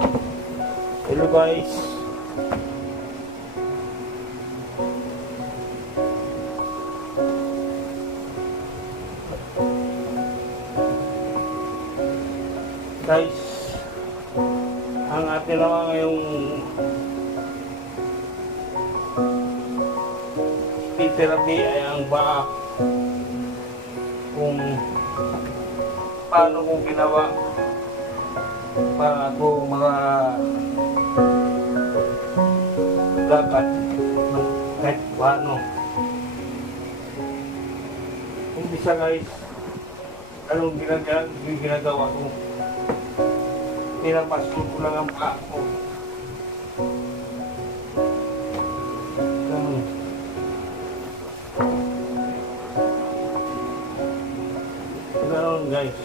Hello guys. Guys, ang atin naman ngayong speed therapy ay ang baak. Kung paano ko ginawa para ako dapat kahit paano. Umpisa guys, anong ginagawa ko? Pinapasok ko lang ang paa ko. Ganoon guys.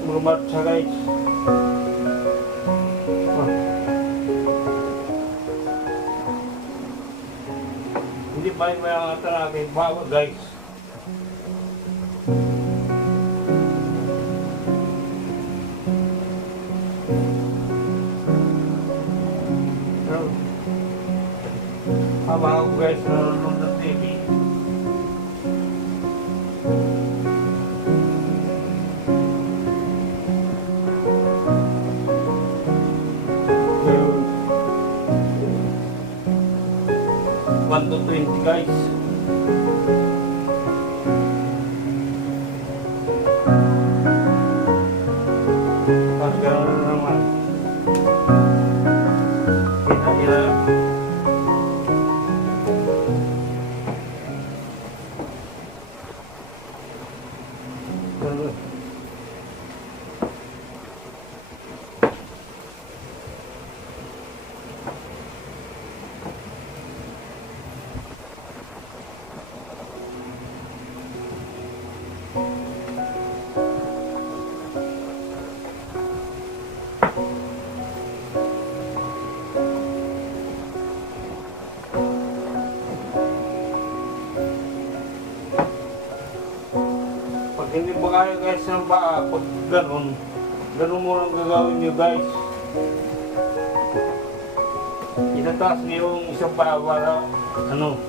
Sumulmat siya guys. Hindi pa yung mga natin bawa guys. Habang ako guys nanonood ng TV. So, 1 to 20 guys. Tapos gano'n na naman. Kita. Pag hindi pa kaya guys ng paa, pag ganun mo lang gagawin nyo guys. Itataas nyo yung isang paa para ano.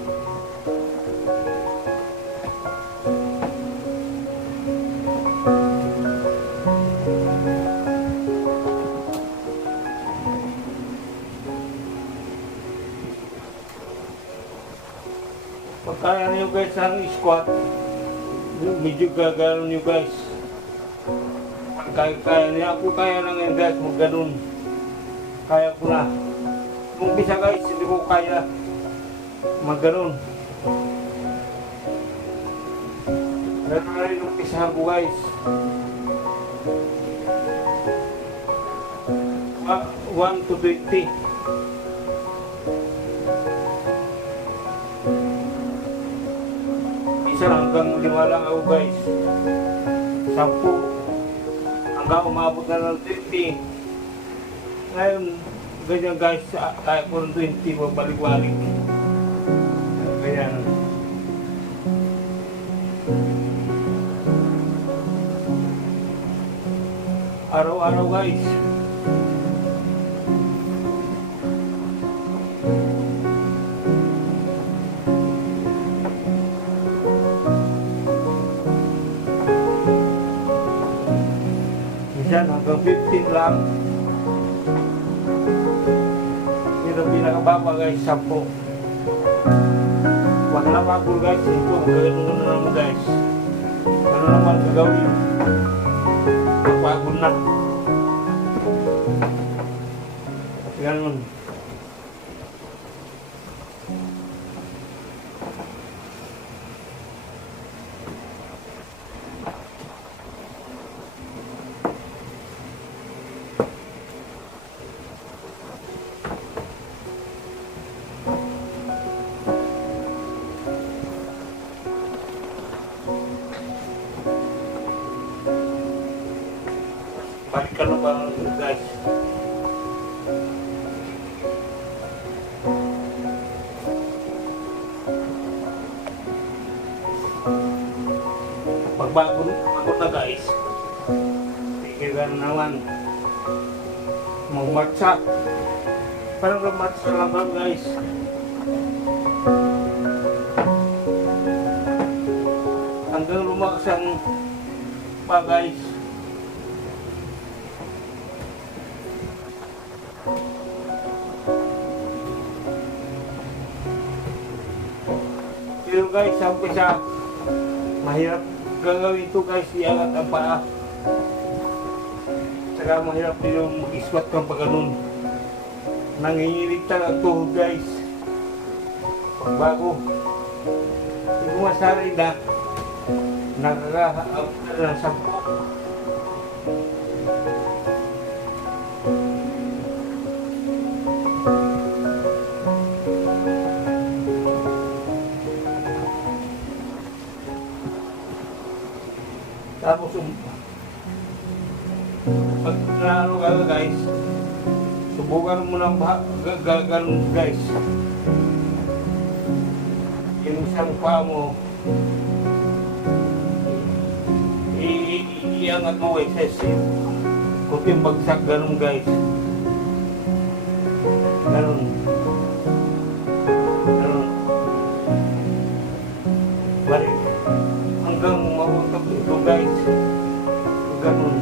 Pag kaya nyo guys ang squat, medyo gagano nyo guys. Kaya niya ako, kaya lang yan guys, mag ganun. Kaya ko na. Kung bisa guys, hindi ko kaya mag ganun. Ganun na rin umpisahan ko guys. 1 to 20. Isa hanggang 5 lang ako guys. 10 hanggang umabot na ng 20. Ngayon, ganyan guys, kaya ko ng 20 magbalik-balik. Ganyan. Araw-araw guys. Minsan hanggang 15 lang. Ito pinakababa guys, 10. Huwag na mabul guys, ito gano'n na naman guys. Ano naman gagawin? Magpagod na. Ganun. Balikan mo ba guys? Pagbago ako na guys, pikiran naman magmatsa. Parang matsa lang ba guys? Hanggang lumakas ang pa guys. Pero guys, sa umpisa, mahirap gagawin ito guys, iangat ang paa. Saka mahirap din yung mag-iswat kang pa ganun. Nanginginig talaga ito guys. Pagbago. Yung masari na, nakakahaap na ng 10. Tapos pag naano ka guys, subukan mo ng ganun guys. Yung isang paa mo, iangat mo excessive. Kunting bagsak ganun guys. Ganun. Ganun. Balik. Hanggang mautap ito guys. Ganun.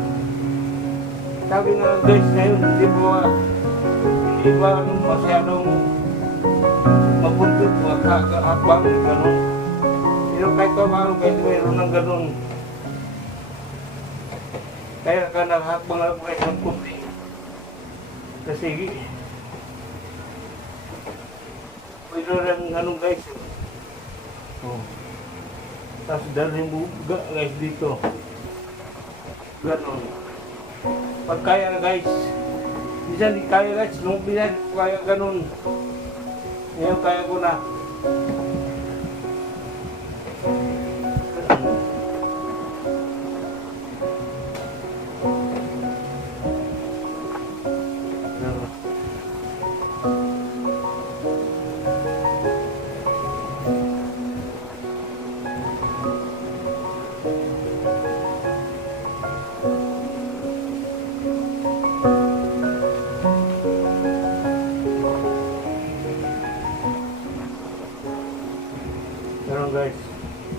Sabi nga guys ngayon, hindi ba masyadong mapuntot, makakahakbang, ganun. Pero kahit paano guys, mayroon ng ganun. Kaya ka nakahakbang ako guys ng kunti. Kasi mayroon ng ganun guys. Oh. Tapos dali mo guys dito. Ganon. Pag kaya na guys. Minsan di kaya guys. Nung minsan kaya ganon. Ngayon kaya ko na. Ganun guys.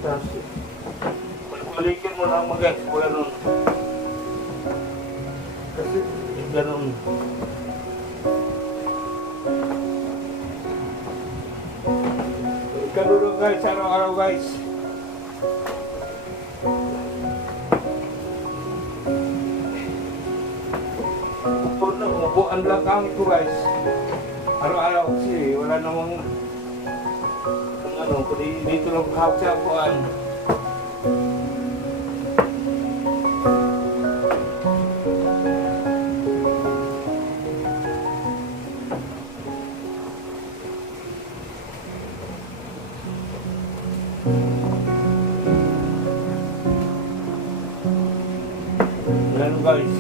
Tapos balikin mo lang mga guys. Ganun. Kasi ganun. Ganun guys. Araw-araw guys. Upuan lang kami ko guys. Araw-araw kasi wala namang ano, kundi dito lang kahap sa upuan. Ganun guys.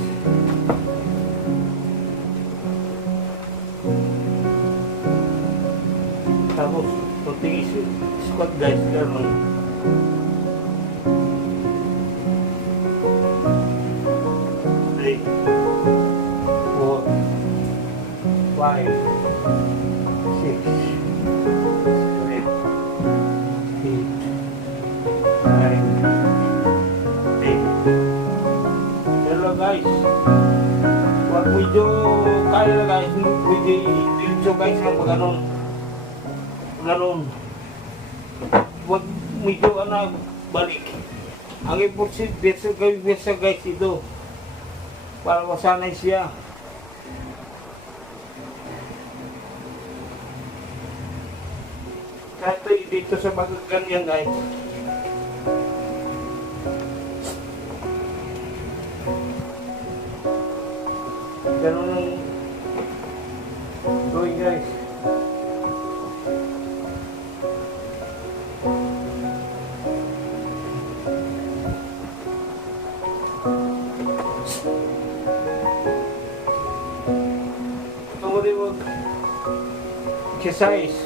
Tapos tingis squat guys, ganun. 3, 4, 5, 6, 7, 8, 9, 10. Pero guys, wag medyo kaya na guys, pwede i-diretso guys lang pag ganun. Ganun. Huwag medyo balik. Ang important beso guys ito. Para masanay siya. Kahit dito sa ganyan guys. Ganun ang gawin guys. Ito rin mag exercise.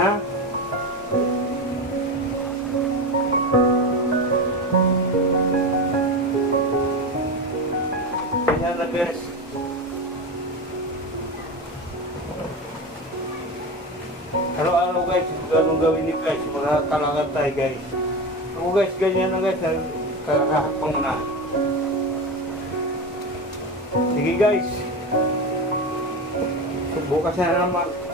Ha? Ganyan na guys. Araw-araw guys, anong gawin ni guys, makakalagan tayo guys. Ako guys, ganyan na guys, kakahapang na. Sige guys, bukas na naman.